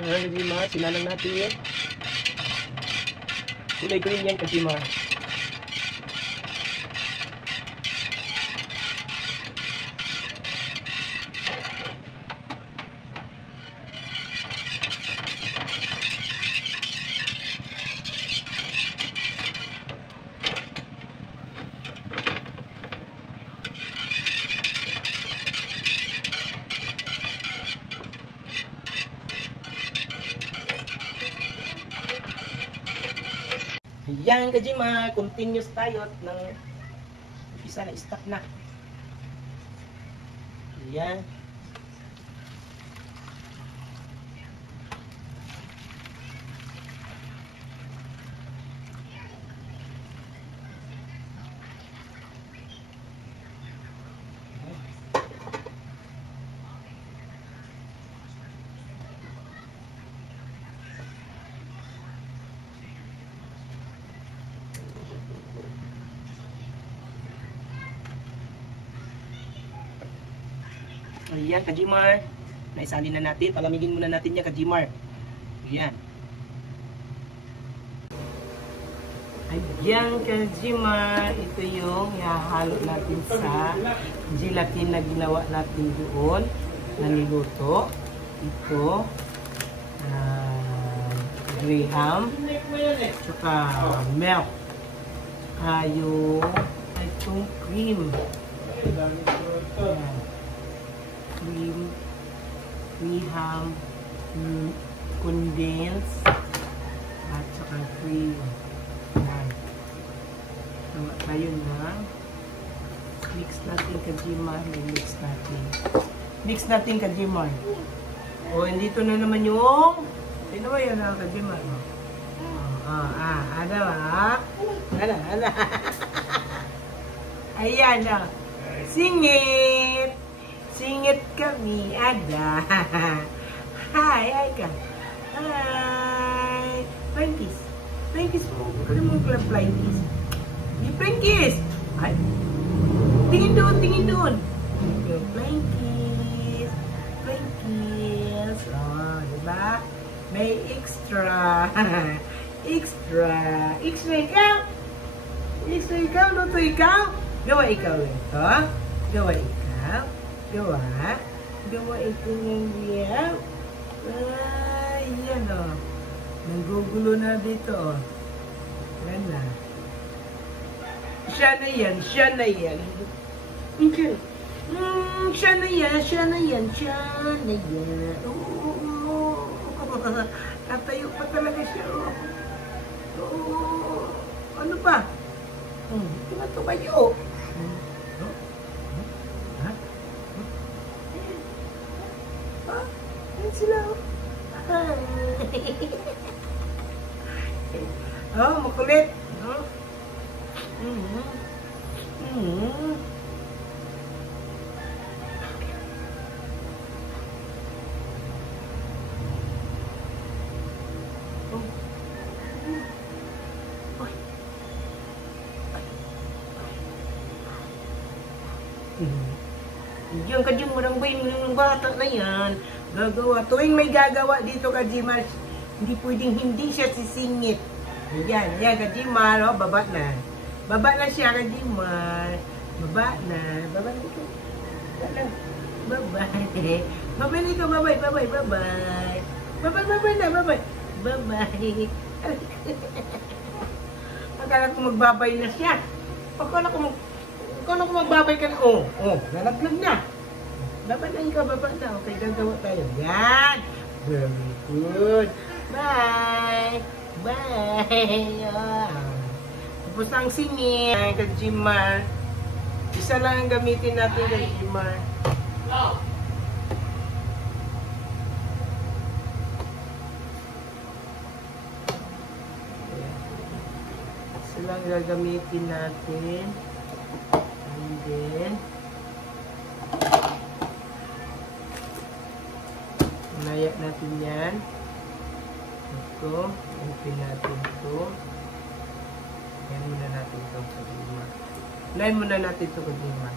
Ayan, Kajima, sinalang natin yun. Kulay green yan, Kajima. Yan, Kajima, continuous tayo ng isa na stop na. Yan. Ayan, Kajimar. Naisalin na natin. Palamigin muna natin yan, Kajimar. Ayan. Ayan, Kajimar. Ito yung ihahalo natin sa gelatin na ginawa natin doon na niluto. Ito. Graham. Tsaka milk. Yung cream. Ayan. Cream, we have condensed at saka cream. Tawa tayo na mix natin, Kajimar. Mix natin, Kajimar. O, andito na naman yung sino ba yun, Kajimar? Ano Ano ayan na, singit kami, ada. Hi ka. Hi. Frankies mo. Ano mo pala Frankies? Yung Frankies. Ay. Tingin doon. Frankies. Oh, diba? May extra. Extra ikaw. Luto ikaw. Gawa ikaw ito. Gawa ito ng liyaw. Ay, yan o. Nanggugulo na dito o. Yan na. Siya na yan. Siya na yan. Oo. Tatayo pa talaga siya o. Oo. Ano pa? Ito na tumayo. Ayan sila o. Oh, makulit. Yung Kajimar yung bata na yan, gagawa. Tuwing may gagawa dito, Kajimar, hindi pwedeng hindi siya sisingit. Yan, Kajimar, oh, baba na. Baba na siya, Kajimar. Baba na. Baba na. Bye-bye. Bye-bye nito, bye-bye. Bye-bye. Akala ko magbabay na siya. Akala ko magbabay ka na. Nalaglag na. Baba na ikaw, baba na. Okay, gagawa tayo. Yan. Very good. Bye. Tapos ang singit, Kajimar. Isa lang ang gamitin natin, Kajimar. Isa lang gagamitin natin. And then, nayak natin yan. Ito, open natin ito. Yan muna natin ito sa Kajimar. Line muna natin ito, Kajimar.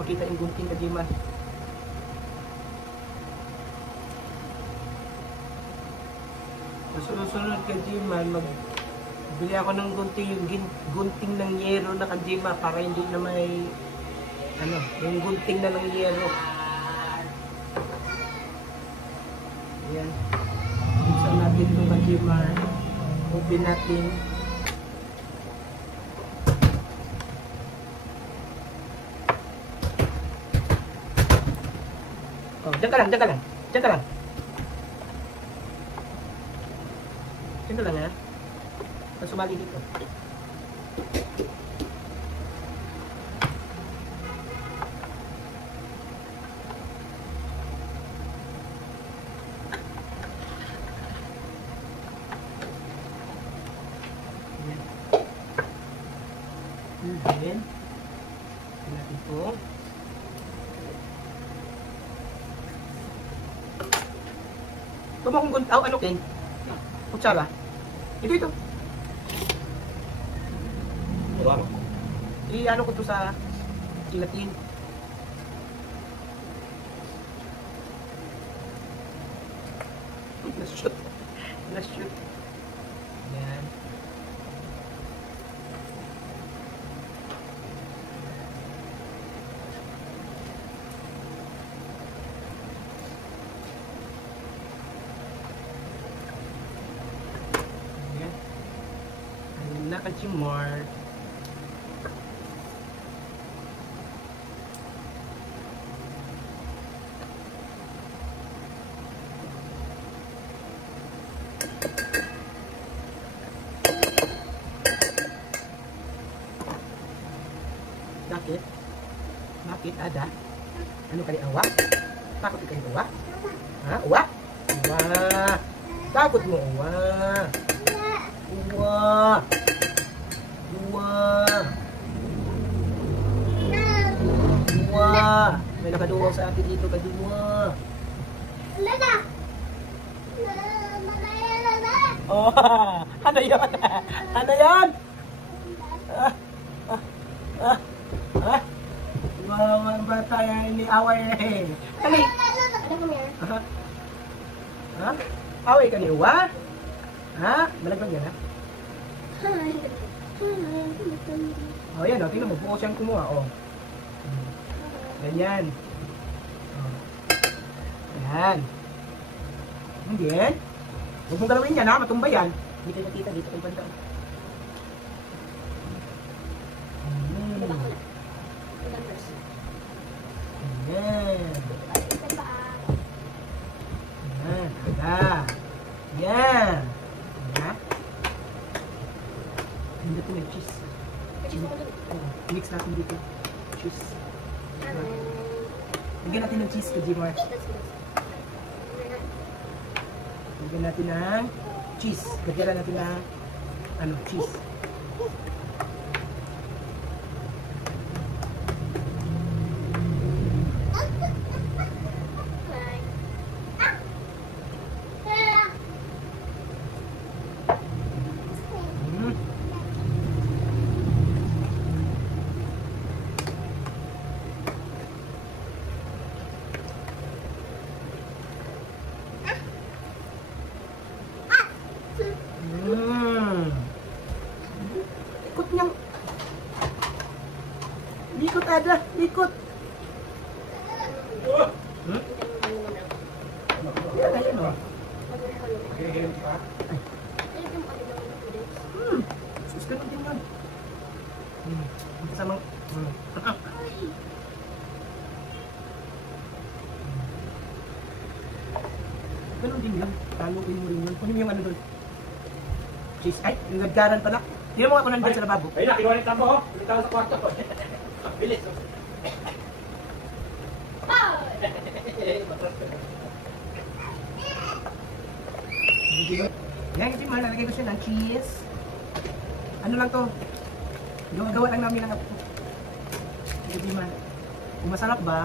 makita yung gunting Kajima. Sunod-sunod Kajima, magbili ako ng gunting ng yero na Kajima para hindi na may yung gunting na ng yero. Ayan. Buksan natin itong Kajima. Open natin. Oh, diyan ka lang. Diyan ka lang. Diyan ka lang, ha? Sumali dito. Then, natin ito. Tumakong guntaw, ano kin? Kutsara. Ito. Wow. I-ano ko to sa gelatin. Let's shoot. Yan. Nakajimar. Bakit? Bakit ada? Ano kali awak? Takut kali awak? Ha? Awak? Wah. Takut mo awak. Wah. Wah. May nakaduwang sa akin dito Kajima. Oh, ano yun? Ano yun? Wow, ang bata yan, iniaway na eh. Kami. Ha? Away ka ni Uwa? Ha? Malaglag yan ha? Oh, yan o. Tingnan mo. Buko siyang kumuha. Oh. Ganyan. Oh. Yan. Hindi yan. Huwag mong galawin yan ha. Matumba yan. Hindi kayo nakita dito kung banda. Yan. Yan. Ada. Yan. Yan. Hindi ito may cheese. Mix natin dito. Cheese. Lagyan natin ng cheese Kajima. Lagyan natin ng cheese. Lagyan natin ng cheese. Likot niyang. Likot ada, likot. Yan, ayun o. Sus, ganun din yun. Kasamang. Ganun din yun. Taluin mo rin yun. Kunin mo yung ano doon. Cheese. Ay, yung nagdaran pala. Tira mo ako nandun sa lababo. Ayun na, kinuha rin tambo ho. Pinitaw sa kwarto. Bilis. Yan, kasi mahal, nalagay ko siya ng cheese. Ano lang to? Gawa lang namin ng apo. Hindi man. Kung masarap ba,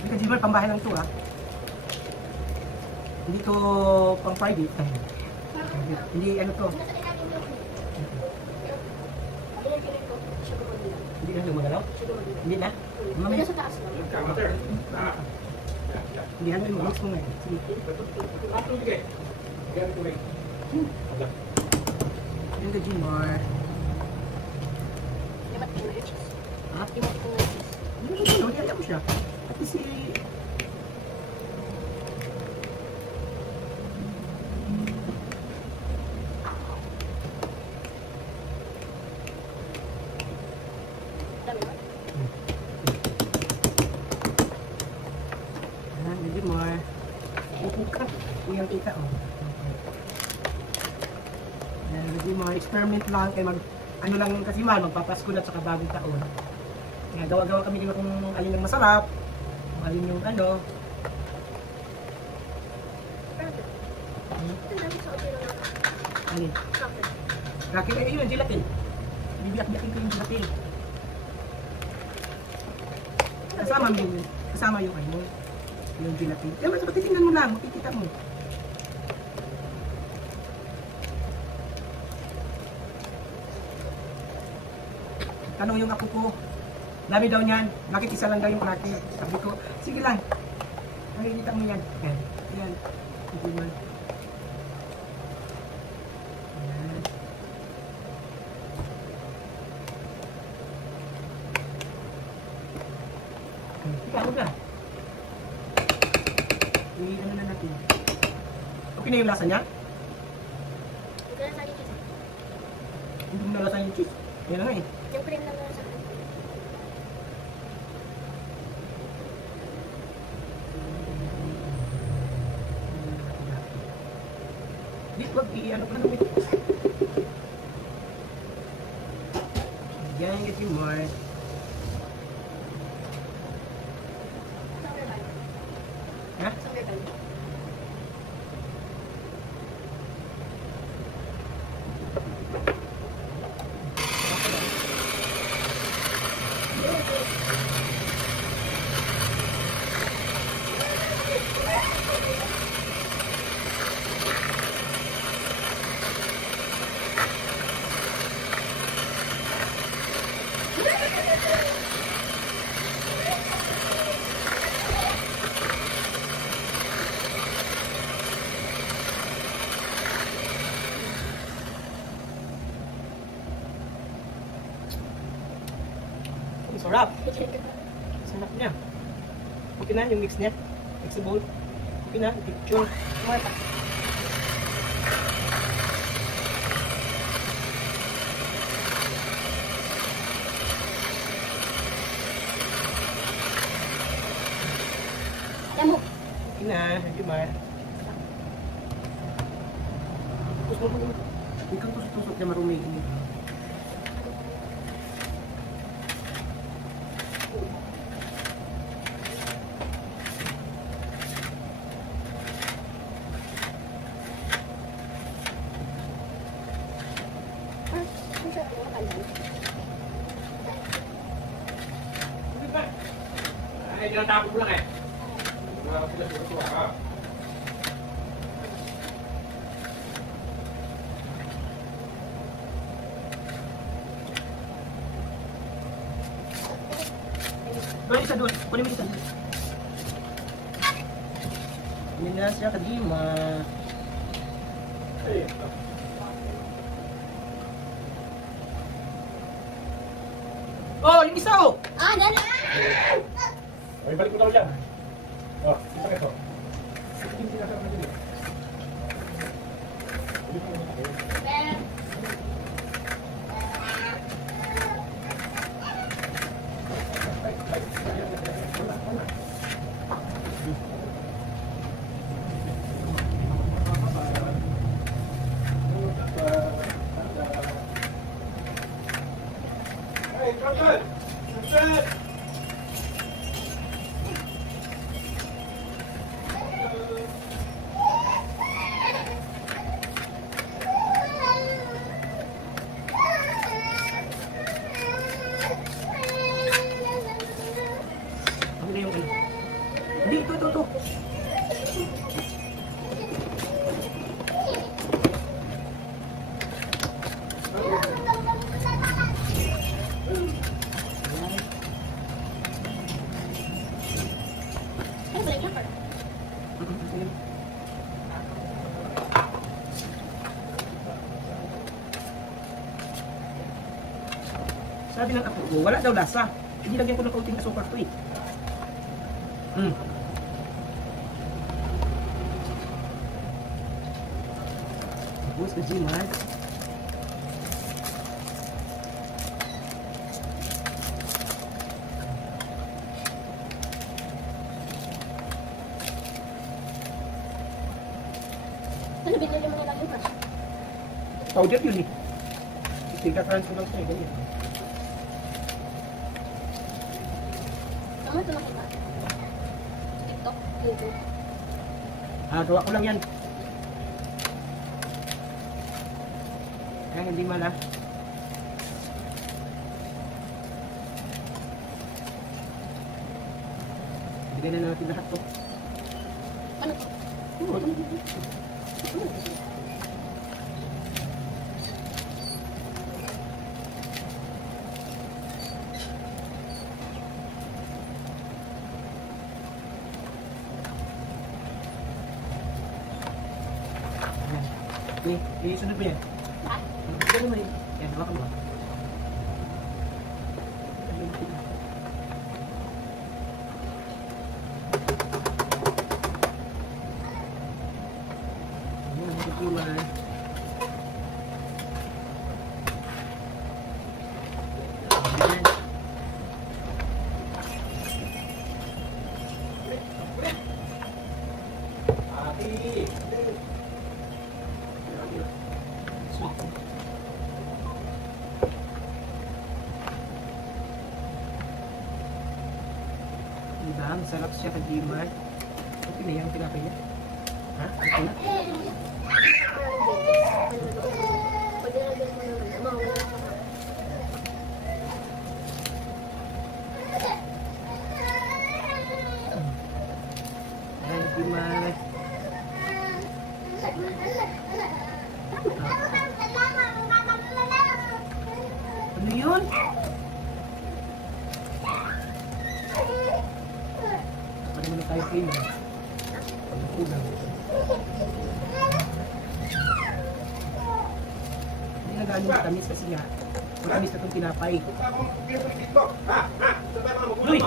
hindi ka Jiman, pambahay lang to ha. Hindi to pang private. Hindi ano to. Hindi na lumagalaw? Hindi na? Mamaya Sa taas. Kamater. hindi ano yung mix mo ngayon. Sige. Ako sige. Ganun ko rin. Yung ka Jimar. Limat ko na yung cheese. Ha? Limat ko na yung cheese. Ano, hindi mo siya. At si... Dami naman. Medyo more. Upo ka. Uyang kita, oh. Medyo more. Experiment lang. Kaya ano lang kasi magpapasko na saka bagong taon. Kaya gawa-gawa kami dito kung alin yung masarap. Kung alin yung ano. Ang dami sa hotel na Alin. chocolate. Rakin, ay yun, gelatin. Bibiyak-biyakin ko yung gelatin. Kasama yung ano. Yung gelatin. Kaya mas titingnan mo lang, makikita mo. Tanong yung ako ko, dami daw niyan, bakit isa lang daw yung akin? Sabi ko, sige lang, makikita mo yan. Yan, sige man. Yan. Ikaw ka. Ano na natin. Okay na yung lasa niya? Ito na sa akin cheese. Hindi mo nalasa yung cheese. Yan na nga eh. Yung cream lang na sa akin. Dito, wag i-ano ka namin. Yan, get you more. Isang verbal. Ha? Isang verbal. Ang sarap. Sarap niya. Okay na yung mix niya. Mixable. Okay na. Picture. Kumata. Yan mo. Okay na. Hindi ma. Tusok mo. Ikaw tusok-tusok niya marumi. Ang sarap yung makalan. Ay, tinatapos ko lang eh. Wala ko sila siguro ha. Doon isa doon. Kunin mo isa doon. Hindi na siya kadima. Oh, yung isa oh! Ah, dali! Ay, balik mo daw dyan. Oh, isa ito. Hindi sinasarap na dito. Hey, Captain! Captain! Ano na yung ano? Hindi, ito. Sabi ng apo ko, wala daw lasa. Hindi lagyan ko ng kaunting asukal to eh. Tapos kajiman. Ano binili mo nila yung crush? Powder yun eh. Tika-crunch ko lang siya. Ganyan. Saan mo ito nakita? TikTok? YouTube? Gawa ko lang yan. Kaya hindi mala. Bigyan na natin lahat to. Ano to? Okay, isunod mo yan. Lahat? Ganun mo rin. Yan, hawakan mo. Ayan, nagkikiwan. Ayan. Diba? Ang sarap siya kag-imar. Okay na yan, tinapay niya. Ha? Okay na? Pag nilagyan mo naman, mawala ka na. Ayan, kag-imar. Ano yun? Ano naman tayo kayo? Ano kulang? Hindi na gaano matamis kasi nga matamis na itong tinapay. Luy!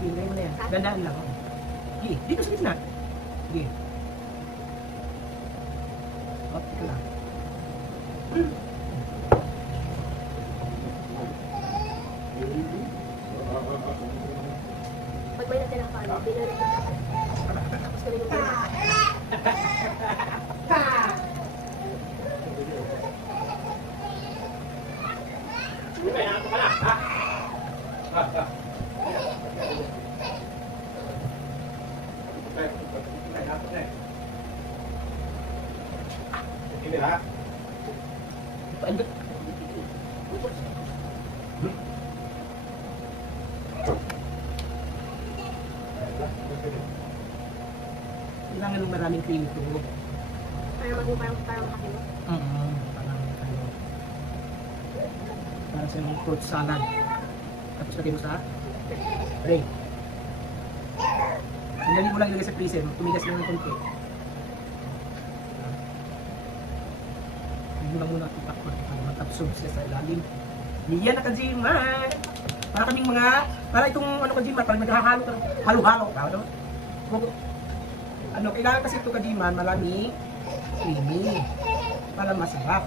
Hindi mo na yan. Dandaan lang. Sige, dito sa gitna. Sige. Hop, ito lang. Pag may natirang paano, binalik mo sa tapos kami yung binalik. Paindot. Kailangan ng maraming cream ito. Para maging parang makakilo. Parang ano. Para sa mga fruit salad. Tapos lagay mo sa tray. Sandali mo lang ilagay sa freezer. Tumigas lang ng konti. Hindi lang muna titakpan para mag-absorb siya sa ilalim. Yan na kajiman! Para kaming mga, para itong ano kajiman, parang naghahalo ka, halo-halo ka, ano? Ano, kailangan kasi ito kajiman, maraming creamy. Para masarap.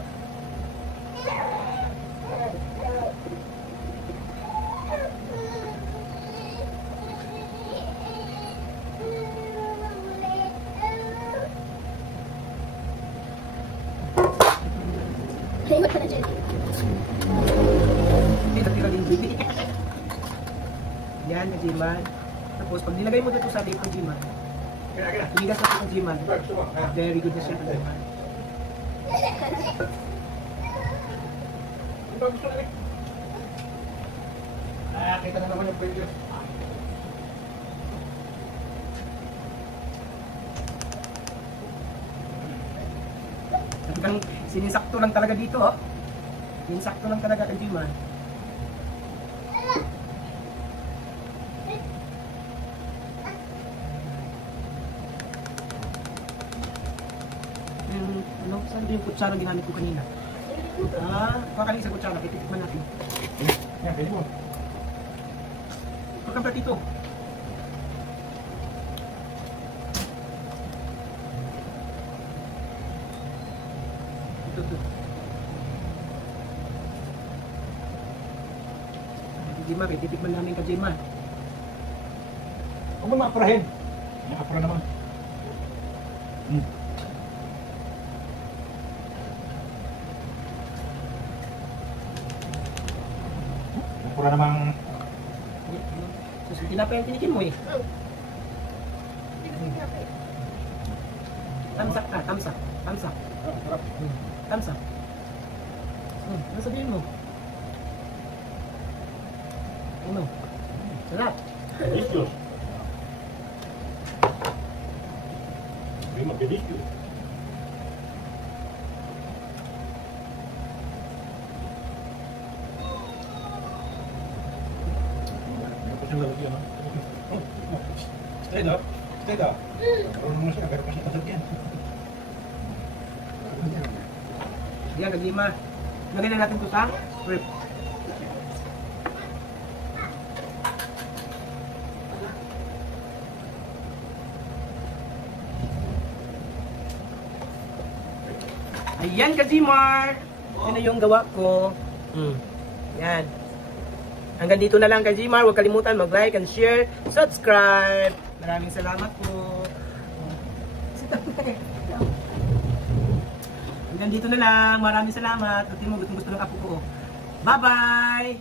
Iwan ka na dyan. Tira-tira din baby. Yan, kajiman. Tapos, pag nilagay mo dito sa ating kajiman, tumigas na ito kajiman. Very good na siya kajiman. Kita na naman yung video. Talagang sinisakto lang talaga dito, oh. Insakto lang talaga kay Jimar. Ano? Saan yung kutsara ginamit ko kanina? Kakaling sa kutsara. Titikman natin. Yan, pwede mo. Pagkamplat ito. Ito. Jimar, titikman namin ka Jimar. Huwag mo makapurahin. Nakapura naman. Nakapura namang... Susunod na pa yung tinikin mo eh. Tamsak ka, tamsak. Tamsak. Tamsak. Ano sabihin mo? Ano? Sarap. Delicious. Prima, delicious. Stay daw. Stay daw. Karoon mo siya, pero kasi pasagyan. Yan, naglima. Lagay na natin ito sa rip. Ayan ka, Jimar. Yan na yung gawa ko. Yan. Hanggang dito na lang ka, Jimar. Huwag kalimutan mag-like and share, subscribe. Maraming salamat po. Hanggang dito na lang. Maraming salamat. At mo gusto ng apo ko. Bye-bye!